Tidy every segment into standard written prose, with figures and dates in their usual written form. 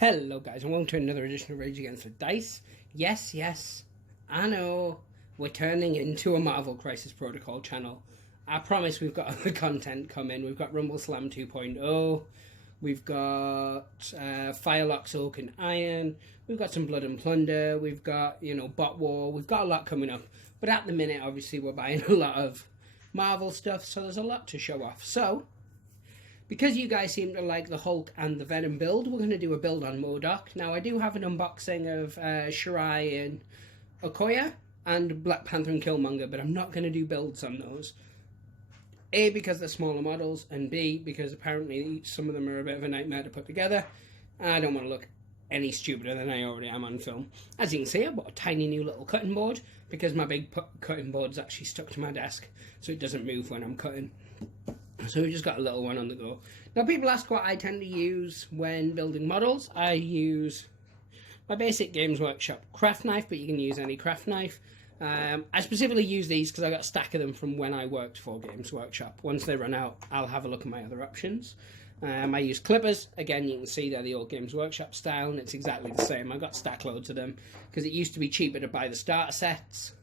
Hello guys, and welcome to another edition of Rage Against the Dice. Yes, I know, we're turning into a Marvel Crisis Protocol channel. I promise we've got other content coming. We've got Rumble Slam 2.0, we've got Firelocks, Oak and Iron, we've got some Blood and Plunder, we've got, Bot War, we've got a lot coming up. But at the minute, obviously, we're buying a lot of Marvel stuff, so there's a lot to show off. So, because you guys seem to like the Hulk and the Venom build, we're going to do a build on M.o.d.o.k. Now, I do have an unboxing of Shirai and Okoye and Black Panther and Killmonger, but I'm not going to do builds on those. A, because they're smaller models, and B, because apparently some of them are a bit of a nightmare to put together. And I don't want to look any stupider than I already am on film. As you can see, I bought a tiny new little cutting board, because my big cutting board's actually stuck to my desk, so it doesn't move when I'm cutting. So we just got a little one on the go. Now people ask what I tend to use when building models. I use my basic Games Workshop craft knife, but you can use any craft knife. I specifically use these because I got a stack of them from when I worked for Games Workshop. Once they run out, I'll have a look at my other options. I use clippers. Again, you can see they're the old Games Workshop style, and it's exactly the same. I got stack loads of them because it used to be cheaper to buy the starter sets,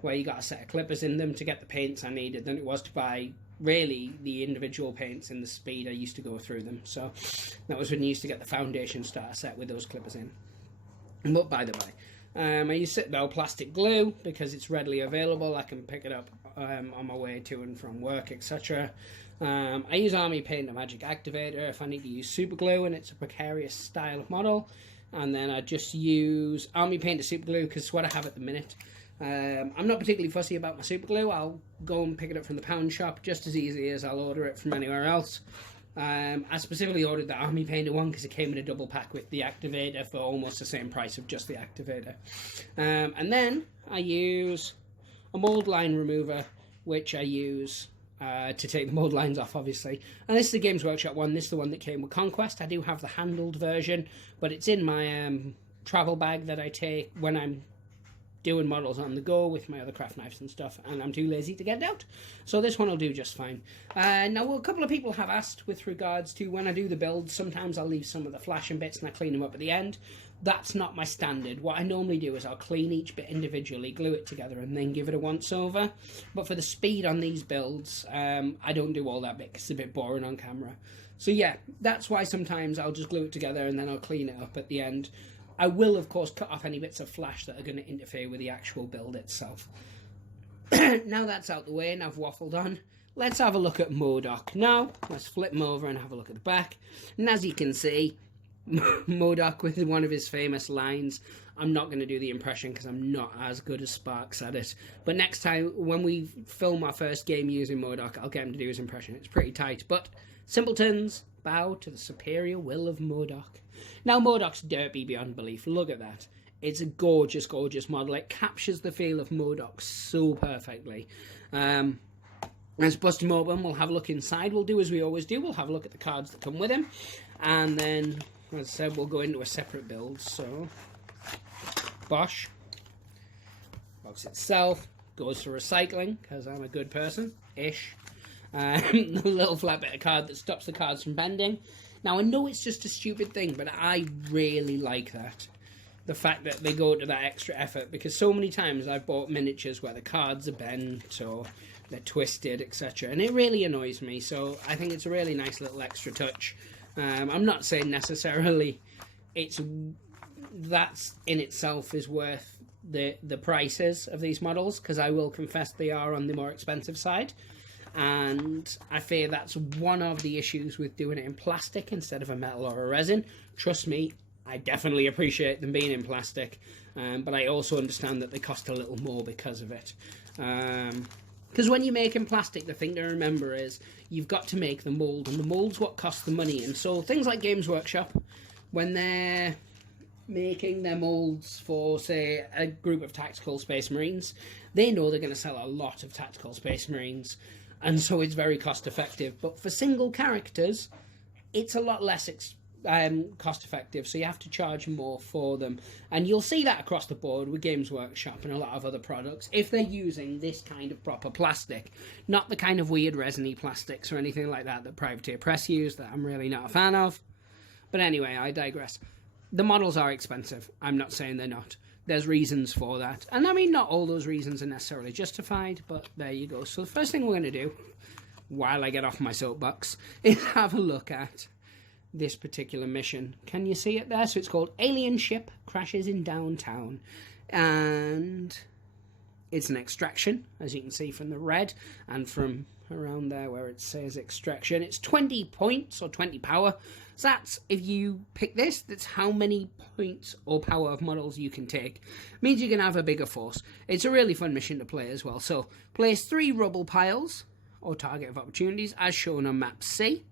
where you got a set of clippers in them to get the paints I needed, than it was to buy really the individual paints and the speed I used to go through them. So that was when you used to get the foundation starter set with those clippers in. But by the way, I use Citadel plastic glue because it's readily available. I can pick it up on my way to and from work, etc. I use Army Paint and Magic Activator if I need to use super glue and it's a precarious style of model. And then I just use Army Paint to super glue because it's what I have at the minute. I'm not particularly fussy about my super glue. I'll go and pick it up from the pound shop just as easy as I'll order it from anywhere else. I specifically ordered the Army Painter one because it came in a double pack with the activator for almost the same price of just the activator. And then I use a mold line remover, which I use to take the mold lines off, obviously. And this is the Games Workshop one. This is the one that came with Conquest. I do have the handled version, but it's in my travel bag that I take when I'm doing models on the go with my other craft knives and stuff, and I'm too lazy to get it out. So this one will do just fine. Now, a couple of people have asked with regards to when I do the builds, sometimes I'll leave some of the flashing bits and I clean them up at the end. That's not my standard. What I normally do is I'll clean each bit individually, glue it together, and then give it a once-over. But for the speed on these builds, I don't do all that bit because it's a bit boring on camera. So yeah, that's why sometimes I'll just glue it together and then I'll clean it up at the end. I will, of course, cut off any bits of flash that are going to interfere with the actual build itself. Now that's out the way and I've waffled on, let's have a look at M.o.d.o.k. Now, let's flip him over and have a look at the back. And as you can see, M.o.d.o.k. with one of his famous lines. I'm not going to do the impression because I'm not as good as Sparks at it. But next time, when we film our first game using M.o.d.o.k, I'll get him to do his impression. It's pretty tight. But, simpletons, bow to the superior will of M.o.d.o.k. Now, M.o.d.o.k's derpy beyond belief. Look at that. It's a gorgeous, gorgeous model. It captures the feel of M.o.d.o.k so perfectly. Let's bust him open. We'll have a look inside. We'll do as we always do. We'll have a look at the cards that come with him. And then, as I said, we'll go into a separate build. So, Bosch. Box itself goes to recycling, because I'm a good person-ish. The little flat bit of card that stops the cards from bending. Now, I know it's just a stupid thing, but I really like that. The fact that they go to that extra effort, because so many times I've bought miniatures where the cards are bent or they're twisted, etc. And it really annoys me, so I think it's a really nice little extra touch. I'm not saying necessarily that's in itself is worth the prices of these models, because I will confess they are on the more expensive side. And I fear that's one of the issues with doing it in plastic instead of a metal or a resin. Trust me, I definitely appreciate them being in plastic, but I also understand that they cost a little more because of it. Because when you make in plastic, the thing to remember is you've got to make the mould, and the mould's what costs the money. And so things like Games Workshop, when they're making their moulds for, say, a group of tactical Space Marines, they know they're going to sell a lot of tactical Space Marines, and so it's very cost effective. But for single characters, it's a lot less cost effective, so you have to charge more for them. And you'll see that across the board with Games Workshop and a lot of other products, if they're using this kind of proper plastic, not the kind of weird resiny plastics or anything like that Privateer Press use, that I'm really not a fan of. But anyway, I digress. the models are expensive. I'm not saying they're not. There's reasons for that. And I mean, not all those reasons are necessarily justified, but there you go. So the first thing we're going to do, while I get off my soapbox, is have a look at this particular mission. Can you see it there? So it's called Alien Ship Crashes in Downtown. And it's an extraction, as you can see from the red, and from around there where it says extraction. It's 20 points, or 20 power. So that's, if you pick this, that's how many points or power of models you can take. Means you can have a bigger force. It's a really fun mission to play as well. So, place 3 rubble piles, or target of opportunities, as shown on map C.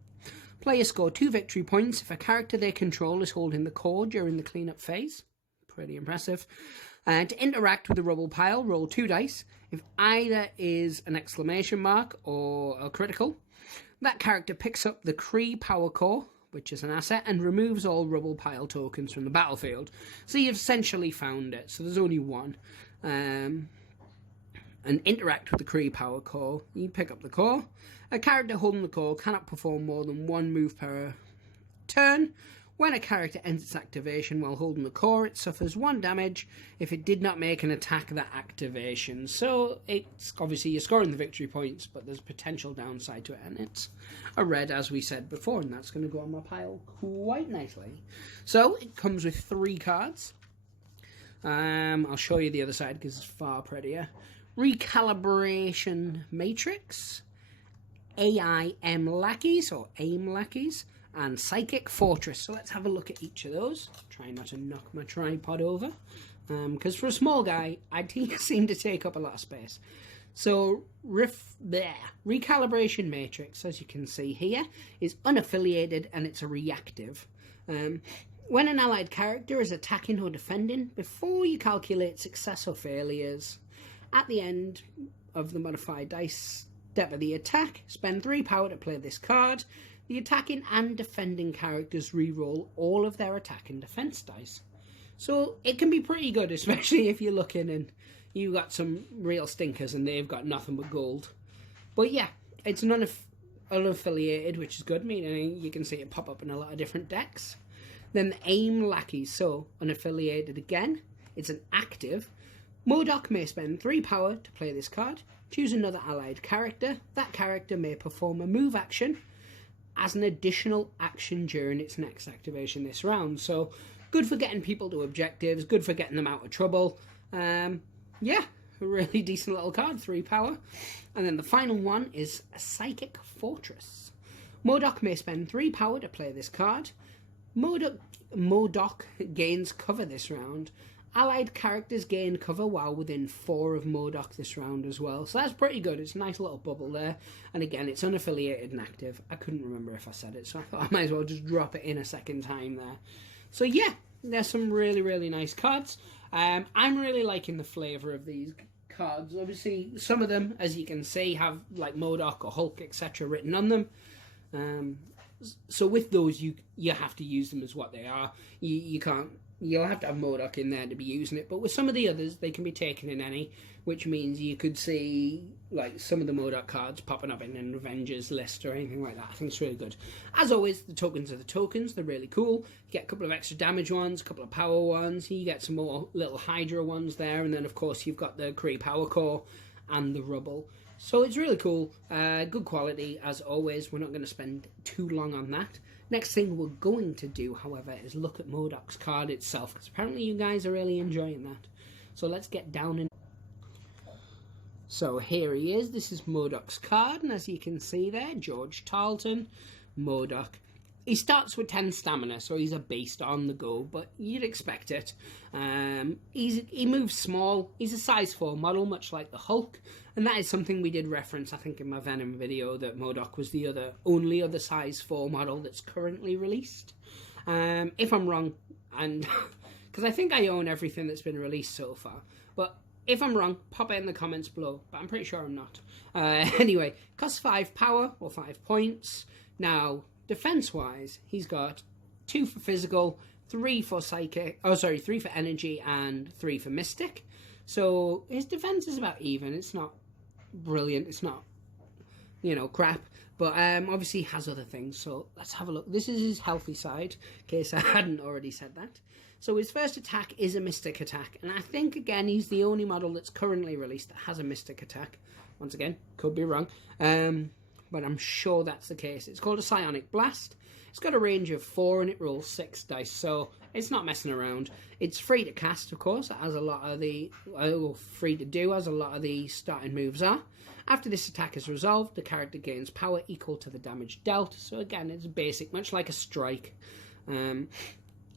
Players score 2 victory points if a character they control is holding the core during the cleanup phase. Pretty impressive. To interact with the rubble pile, roll 2 dice. If either is an exclamation mark or a critical, that character picks up the Kree power core, which is an asset, and removes all rubble pile tokens from the battlefield. So you've essentially found it. So there's only one. And interact with the Kree power core. You pick up the core. A character holding the core cannot perform more than 1 move per turn. When a character ends its activation while holding the core, it suffers 1 damage if it did not make an attack that activation. So it's obviously you're scoring the victory points, but there's potential downside to it, and it's a red, as we said before, and that's going to go on my pile quite nicely. So it comes with 3 cards. I'll show you the other side because it's far prettier. Recalibration Matrix, AIM lackeys, or AIM lackeys, and Psychic Fortress. So let's have a look at each of those. Try not to knock my tripod over, because for a small guy, I seem to take up a lot of space. So Recalibration Matrix, as you can see here, is unaffiliated and it's a reactive. When an allied character is attacking or defending, before you calculate success or failures, at the end of the modified dice step of the attack, spend 3 power to play this card. The attacking and defending characters reroll all of their attack and defense dice. So it can be pretty good, especially if you're looking and you got some real stinkers and they've got nothing but gold. But yeah, it's unaffiliated, which is good. Meaning you can see it pop up in a lot of different decks. Then the AIM lackeys, so unaffiliated again. It's an active. M.o.d.o.k may spend 3 power to play this card. Choose another allied character. That character may perform a move action as an additional action during its next activation this round. So, good for getting people to objectives, good for getting them out of trouble. Yeah, a really decent little card, 3 power. And then the final one is a Psychic Fortress. M.o.d.o.k may spend 3 power to play this card. M.o.d.o.k gains cover this round. Allied characters gain cover while within 4 of M.o.d.o.k this round as well. So that's pretty good. It's a nice little bubble there. And again, it's unaffiliated and active. I couldn't remember if I said it, so I thought I might as well just drop it in a second time there. So yeah, there's some really, really nice cards. I'm really liking the flavour of these cards. Obviously, some of them, as you can see, have like M.o.d.o.k or Hulk, etc. written on them. So with those, you have to use them as what they are. You can't... You'll have to have M.o.d.o.k in there to be using it, but with some of the others, they can be taken in any, which means you could see like some of the M.o.d.o.k cards popping up in an Avengers list or anything like that. I think it's really good. As always, the tokens are the tokens. They're really cool. You get a couple of extra damage ones, a couple of power ones. You get some more little Hydra ones there, and then of course you've got the Kree power core and the rubble. So it's really cool. Good quality as always. We're not going to spend too long on that. Next thing we're going to do, however, is look at M.o.d.o.k's card itself, because apparently you guys are really enjoying that. So let's get down in. So here he is. This is M.o.d.o.k's card, and as you can see there, George Tarleton, M.o.d.o.k. He starts with 10 stamina, so he's a beast on the go, but you'd expect it. He moves small. He's a size 4 model, much like the Hulk, and that is something we did reference, I think, in my Venom video, that M.o.d.o.k was the only other size 4 model that's currently released. If I'm wrong, and because I think I own everything that's been released so far, but if I'm wrong, pop it in the comments below, but I'm pretty sure I'm not. Anyway, costs 5 power, or 5 points. Now, defense-wise, he's got 2 for physical, 3 for psychic, 3 for energy, and 3 for mystic. So his defense is about even. It's not brilliant. It's not, crap. But obviously he has other things, so let's have a look. This is his healthy side, in case I hadn't already said that. So his first attack is a mystic attack, and I think, again, he's the only model that's currently released that has a mystic attack. Once again, could be wrong, but I'm sure that's the case. It's called a Psionic Blast. It's got a range of 4 and it rolls 6 dice, so it's not messing around. It's free to cast, of course, as a lot of the... free to do, as a lot of the starting moves are. After this attack is resolved, the character gains power equal to the damage dealt. So again, it's basic, much like a strike.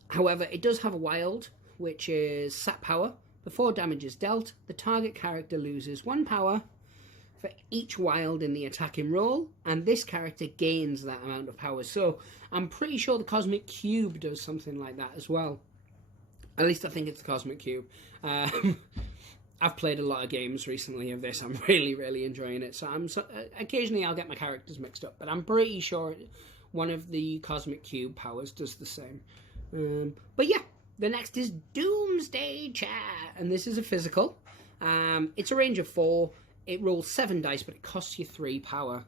However, it does have a wild, which is sap power. Before damage is dealt, the target character loses 1 power for each wild in the attacking roll, and this character gains that amount of power. So I'm pretty sure the Cosmic Cube does something like that as well. At least I think it's the Cosmic Cube. I've played a lot of games recently of this. I'm really enjoying it. So occasionally I'll get my characters mixed up, but I'm pretty sure one of the Cosmic Cube powers does the same. But yeah, the next is Doomsday Chair, and this is a physical. It's a range of 4. It rolls 7 dice, but it costs you 3 power.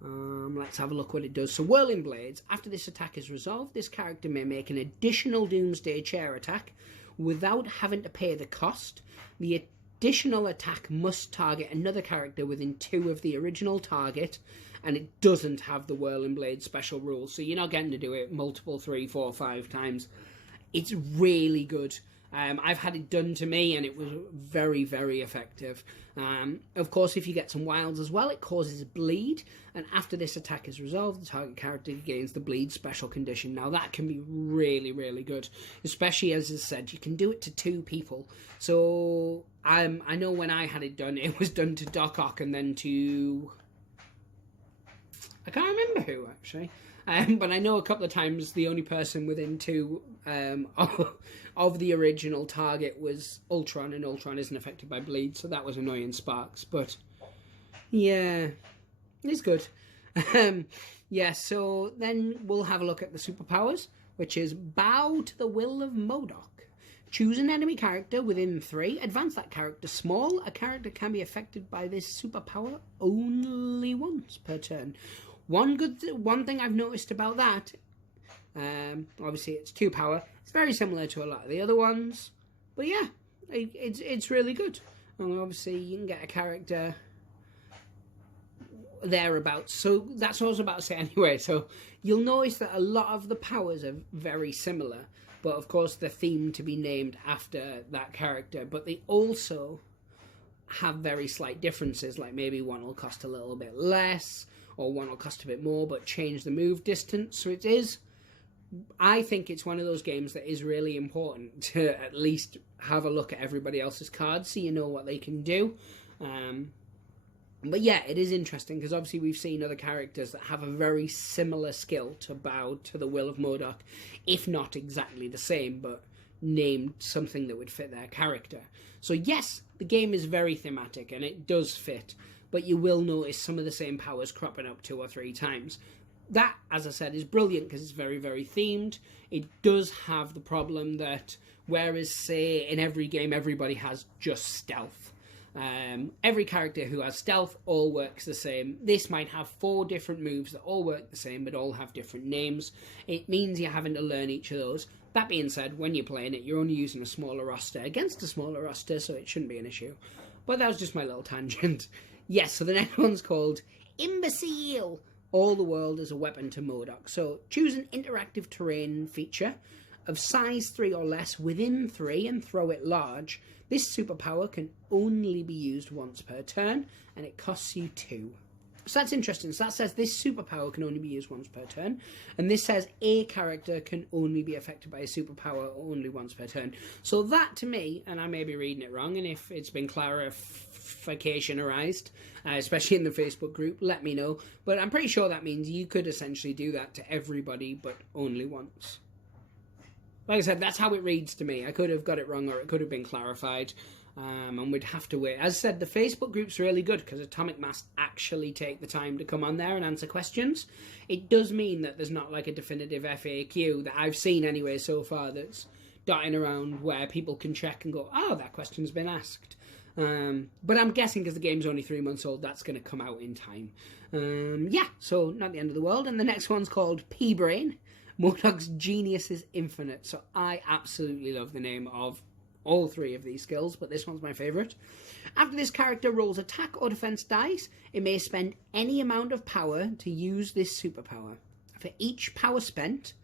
Let's have a look what it does. So Whirling Blades. After this attack is resolved, this character may make an additional Doomsday Chair attack without having to pay the cost. The additional attack must target another character within 2 of the original target, and it doesn't have the Whirling Blade special rule, so you're not getting to do it multiple 3, 4, 5 times. It's really good. I've had it done to me, and it was very effective. Of course, if you get some wilds as well, it causes bleed, and after this attack is resolved, the target character gains the bleed special condition. Now, that can be really good, especially, as I said, you can do it to 2 people. So, I know when I had it done, it was done to m.o.d.o.k and then to... I can't remember who, actually. But I know a couple of times the only person within 2 of the original target was Ultron, and Ultron isn't affected by bleed, so that was annoying sparks. But yeah, it's good. Yeah, so then we'll have a look at the superpowers, which is bow to the will of m.o.d.o.k. Choose an enemy character within 3. Advance that character small. A character can be affected by this superpower only once per turn. One thing I've noticed about that, obviously it's 2 power. It's very similar to a lot of the other ones, but yeah, it's really good. And obviously you can get a character thereabouts. So that's what I was about to say anyway. So you'll notice that a lot of the powers are very similar, but of course they're themed to be named after that character. But they also have very slight differences, like maybe one will cost a little bit less, or one will cost a bit more, but change the move distance. So it is, I think it's one of those games that is really important to at least have a look at everybody else's cards so you know what they can do. But yeah, it is interesting, because obviously we've seen other characters that have a very similar skill to bow to the will of m.o.d.o.k, if not exactly the same, but named something that would fit their character. So yes, the game is very thematic, and it does fit, but you will notice some of the same powers cropping up 2 or 3 times. That, as I said, is brilliant because it's very themed. It does have the problem that, whereas, say, in every game everybody has just stealth, every character who has stealth all works the same. This might have 4 different moves that all work the same but all have different names. It means you're having to learn each of those. That being said, when you're playing it, you're only using a smaller roster against a smaller roster, so it shouldn't be an issue. But that was just my little tangent. Yes, so the next one's called Imbecile. All the world is a weapon to m.o.d.o.k. So choose an interactive terrain feature of size 3 or less within 3 and throw it large. This superpower can only be used once per turn, and it costs you 2. So that's interesting. So that says this superpower can only be used once per turn, and this says a character can only be affected by a superpower only once per turn. So that, to me, and I may be reading it wrong, and if it's been clarificationized, especially in the Facebook group, let me know. But I'm pretty sure that means you could essentially do that to everybody, but only once. Like I said, that's how it reads to me. I could have got it wrong, or it could have been clarified. And we'd have to wait. As I said, the Facebook group's really good because Atomic Mass actually take the time to come on there and answer questions. It does mean that there's not like a definitive FAQ that I've seen anyway so far that's dotting around where people can check and go, oh, that question's been asked. But I'm guessing because the game's only 3 months old, that's going to come out in time. Yeah, so not the end of the world. And the next one's called P-Brain. M.o.d.o.k's Genius is Infinite. So I absolutely love the name of all 3 of these skills, but this one's my favourite. After this character rolls attack or defense dice, it may spend any amount of power to use this superpower. For each power spent,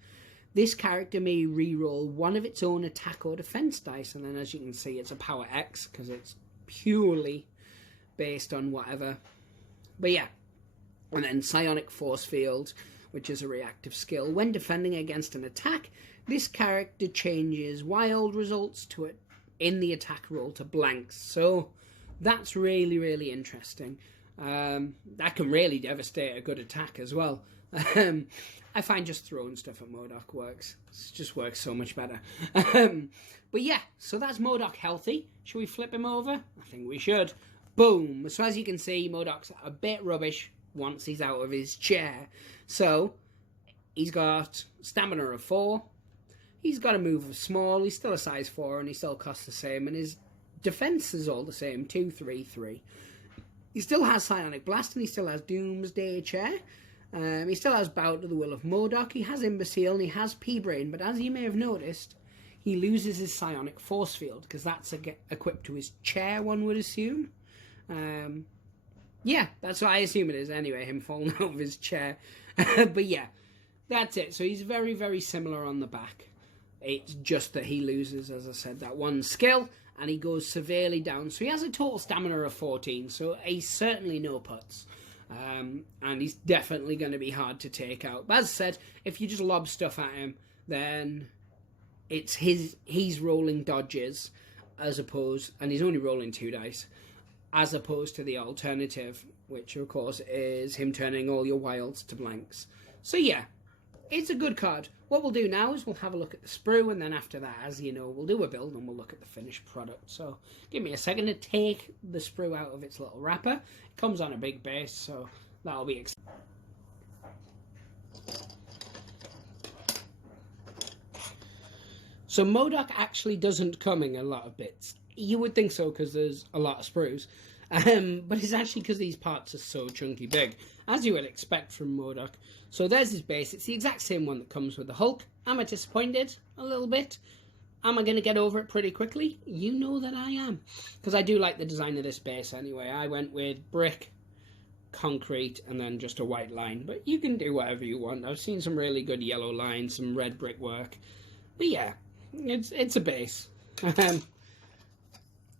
this character may re-roll one of its own attack or defense dice, and then as you can see, it's a power X, because it's purely based on whatever. But yeah, and then Psionic Force Field, which is a reactive skill. When defending against an attack, this character changes wild results to it in the attack roll to blanks. So that's really, really interesting. That can really devastate a good attack as well. I find just throwing stuff at M.o.d.o.k works. It just works so much better. But yeah, so that's M.o.d.o.k healthy. Should we flip him over? I think we should. Boom. So as you can see, M.o.d.o.k's a bit rubbish once he's out of his chair. So he's got stamina of 4. He's got a move of small. He's still a size 4 and he still costs the same. And his defense is all the same, 2, 3, 3. He still has Psionic Blast and he still has Doomsday Chair. He still has Bow to the Will of M.o.d.o.k. He has Imbecile and he has P-Brain. But as you may have noticed, he loses his Psionic Force Field because that's equipped to his chair, one would assume. Yeah, that's what I assume it is anyway, him falling out of his chair. But yeah, that's it. So he's very, very similar on the back. It's just that he loses, as I said, that one skill, and he goes severely down. So he has a total stamina of 14, so he's certainly no putz. And he's definitely going to be hard to take out. But as I said, if you just lob stuff at him, then it's he's rolling dodges, as opposed, and he's only rolling 2 dice, as opposed to the alternative, which of course is him turning all your wilds to blanks. So yeah, it's a good card. What we'll do now is we'll have a look at the sprue, and then after that, as you know, we'll do a build and we'll look at the finished product. So give me a second to take the sprue out of its little wrapper. It comes on a big base, so that'll be exciting. So M.o.d.o.k actually doesn't come in a lot of bits. You would think so because there's a lot of sprues. But it's actually because these parts are so chunky big, as you would expect from M.o.d.o.k. So there's his base. It's the exact same one that comes with the Hulk. Am I disappointed? A little bit. Am I going to get over it pretty quickly? You know that I am. Because I do like the design of this base anyway. I went with brick, concrete, and then just a white line. But you can do whatever you want. I've seen some really good yellow lines, some red brickwork. But yeah, it's a base.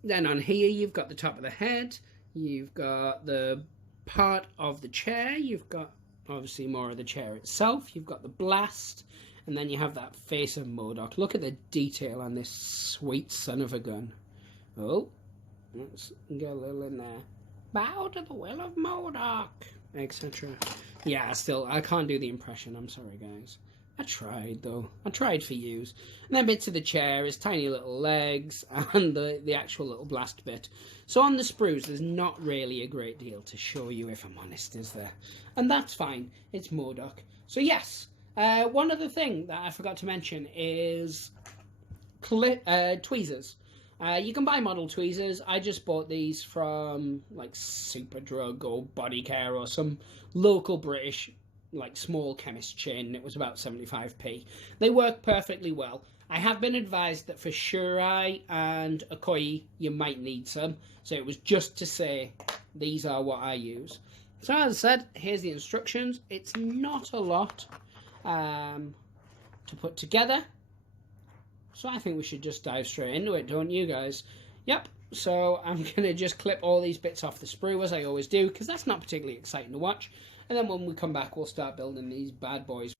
Then on here, you've got the top of the head, you've got the part of the chair, you've got obviously more of the chair itself, you've got the blast, and then you have that face of M.o.d.o.k. Look at the detail on this sweet son of a gun. Oh, let's get a little in there. Bow to the will of M.o.d.o.k, etc. Yeah, still, I can't do the impression, I'm sorry guys. I tried, though. I tried for yous. And then bits of the chair, his tiny little legs, and the actual little blast bit. So on the sprues, there's not really a great deal to show you, if I'm honest, is there? And that's fine. It's M.o.d.o.k. So yes, one other thing that I forgot to mention is tweezers. You can buy model tweezers. I just bought these from, like, Superdrug or Body Care or some local British like small chemist chain, and it was about 75p. They work perfectly well. I have been advised that for Shirai and Okoye you might need some, so it was just to say these are what I use. So as I said, here's the instructions. It's not a lot to put together, so I think we should just dive straight into it, don't you guys? Yep. So I'm going to just clip all these bits off the sprue as I always do, because that's not particularly exciting to watch. And then when we come back, we'll start building these bad boys.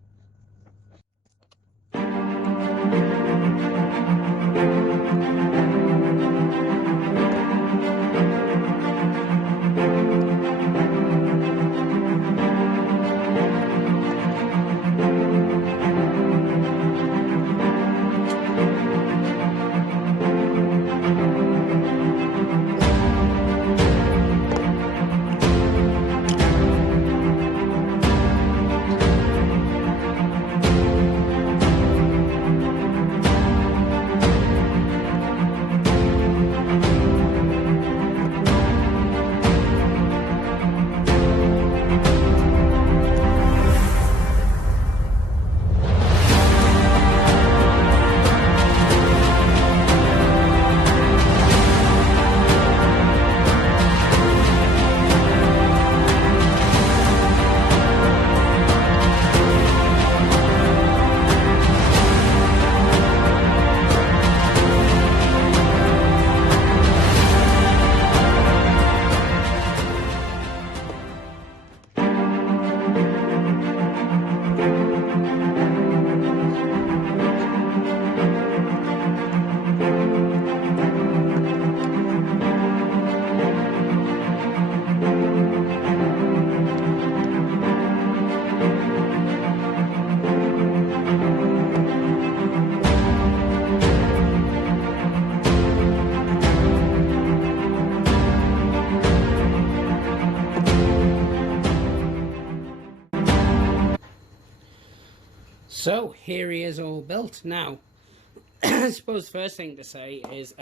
So, here he is all built. Now, I suppose first thing to say is,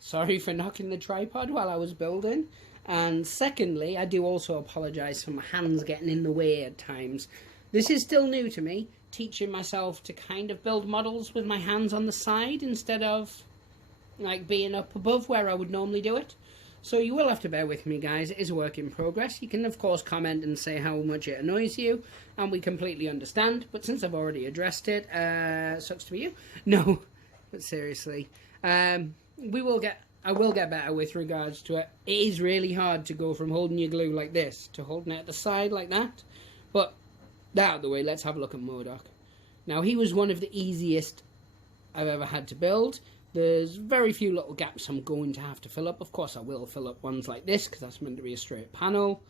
sorry for knocking the tripod while I was building. And secondly, I do also apologise for my hands getting in the way at times. This is still new to me, teaching myself to kind of build models with my hands on the side instead of like being up above where I would normally do it. So you will have to bear with me, guys. It is a work in progress. You can, of course, comment and say how much it annoys you, and we completely understand. But since I've already addressed it, sucks to be you. No, but seriously, I will get better with regards to it. It is really hard to go from holding your glue like this to holding it at the side like that. But that out of the way, let's have a look at m.o.d.o.k. Now, he was one of the easiest I've ever had to build. There's very few little gaps I'm going to have to fill up. Of course, I will fill up ones like this because that's meant to be a straight panel.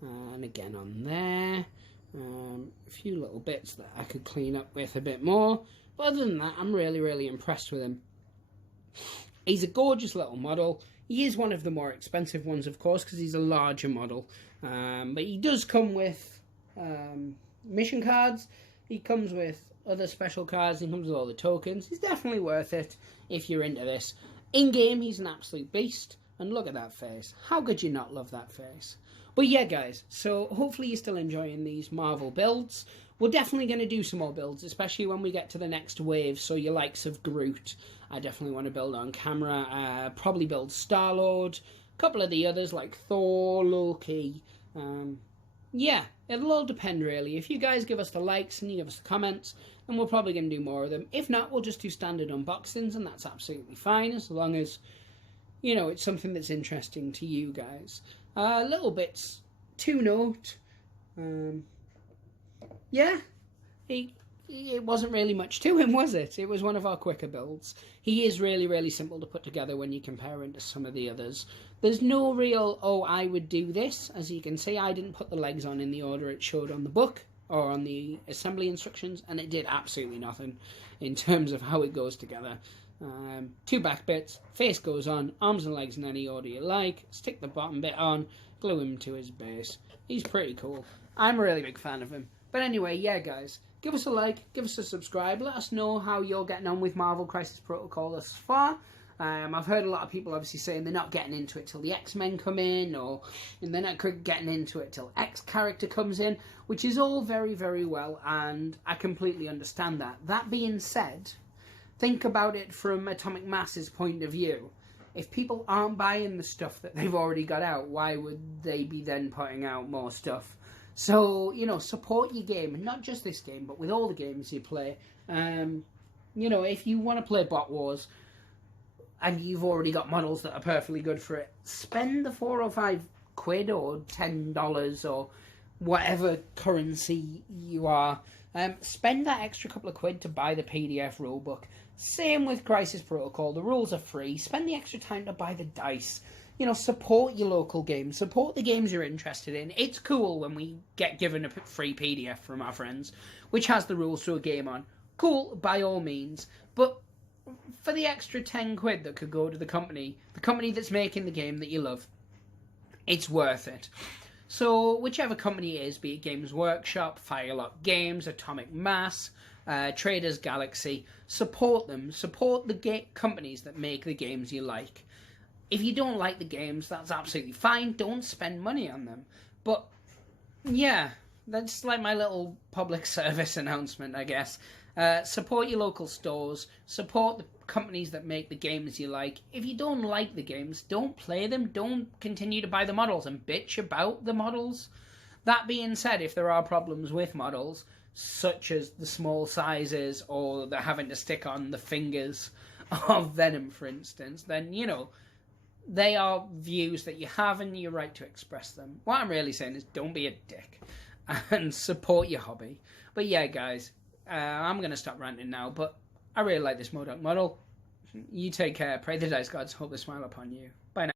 And again on there. A few little bits that I could clean up with a bit more. But other than that, I'm really, really impressed with him. He's a gorgeous little model. He is one of the more expensive ones, of course, because he's a larger model. But he does come with mission cards. He comes with other special cards. He comes with all the tokens. He's definitely worth it if you're into this. In-game, he's an absolute beast. And look at that face. How could you not love that face? But yeah, guys, so hopefully you're still enjoying these Marvel builds. We're definitely going to do some more builds, especially when we get to the next wave. So your likes of Groot, I definitely want to build on camera. Probably build Star-Lord. A couple of the others like Thor, Loki. Yeah, it'll all depend really. If you guys give us the likes and you give us the comments, then we're probably going to do more of them. If not, we'll just do standard unboxings, and that's absolutely fine as long as, you know, it's something that's interesting to you guys. Little bits to note. Yeah, it wasn't really much to him, was it? It was one of our quicker builds. He is really, really simple to put together when you compare him to some of the others. There's no real, oh, I would do this. As you can see, I didn't put the legs on in the order it showed on the book or on the assembly instructions, and it did absolutely nothing in terms of how it goes together. Two back bits, face goes on, arms and legs in any order you like, stick the bottom bit on, glue him to his base. He's pretty cool. I'm a really big fan of him. But anyway, yeah, guys, give us a like, give us a subscribe, let us know how you're getting on with Marvel Crisis Protocol thus far. I've heard a lot of people obviously saying they're not getting into it till the X-Men come in, and they're not getting into it till X character comes in, which is all very, very well, and I completely understand that. That being said, think about it from Atomic Mass's point of view. If people aren't buying the stuff that they've already got out, why would they be then putting out more stuff? So, you know, support your game, and not just this game, but with all the games you play. You know, if you want to play Bot Wars, and you've already got models that are perfectly good for it, spend the £4 or £5 or $10 or whatever currency you are. Spend that extra couple of quid to buy the PDF rulebook. Same with Crisis Protocol. The rules are free. Spend the extra time to buy the dice. You know, support your local games. Support the games you're interested in. It's cool when we get given a free PDF from our friends, which has the rules to a game on. Cool, by all means. But for the extra 10 quid that could go to the company that's making the game that you love, it's worth it. So whichever company it is, be it Games Workshop, Firelock Games, Atomic Mass, Traders Galaxy, support them. Support the companies that make the games you like. If you don't like the games, that's absolutely fine. Don't spend money on them. But yeah, that's like my little public service announcement, I guess. Support your local stores. Support the companies that make the games you like. If you don't like the games, don't play them. Don't continue to buy the models and bitch about the models. That being said, if there are problems with models, such as the small sizes or the having to stick on the fingers of Venom, for instance, then, you know, they are views that you have and you're right to express them. What I'm really saying is don't be a dick and support your hobby. But yeah, guys, I'm going to stop ranting now, but I really like this m.o.d.o.k model. You take care. Pray the dice gods hope they smile upon you. Bye now.